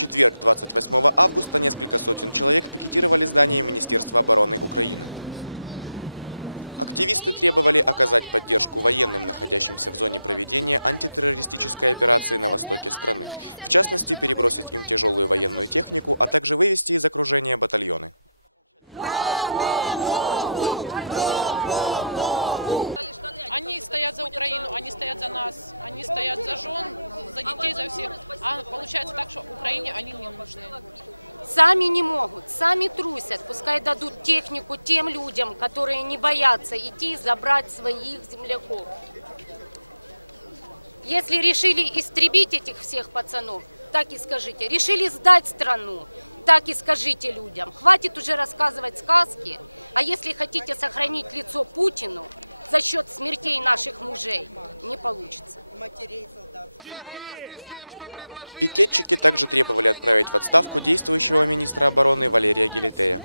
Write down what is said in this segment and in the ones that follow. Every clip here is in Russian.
четверг, 28 августа, несколько сотен человек пикетировали здание Министерства обороны Украины. Активисты требовали оказать поддержку военным, находящимся в зоне проведения антитеррористической операции на востоке страны. В частности, перебросить им тяжелую военную технику, а также вывести из окружения батальоны. Они стоят за Украину, они стоят за нас, они стоят за жен, за детей, за всех. А получается так, что Украине они не нужны. Сами не могут, сами трусят. Пускай дадут технику тем людям, которые не боятся идти забрать своих земляков. Если решили истребить этих всех пацанов, так и скажите. Решили сдать страну, так и скажите людям. Хватит уже рассказывать сказки. А если хотите сохранить лицо Путину за счет смертей наших мужей, не получится. Пикетчики также требовали отправить в отставку действующего министра обороны Валерия Гелитея.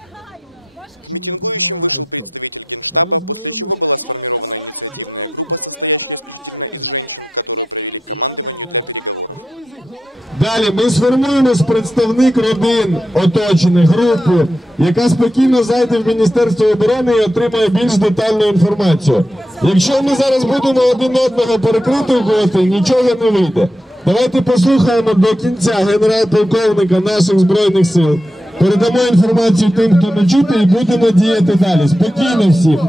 К митингующим вышел представитель Генштаба, после чего была сформирована инициативная группа, состоящая исключительно из женщин, которую провели к командованию для переговоров. Далі ми сформуємо представник родин оточених групу, яка спокійно зайде в Міністерство оборони і отримає більш детальну інформацію. Якщо ми зараз будемо один одного перекритувати, нічого не вийде. Давайте послухаємо до кінця генерал-полковника наших збройних сил. Передамо інформацію тим, хто не чути, і будемо діяти далі. Спокійно всім.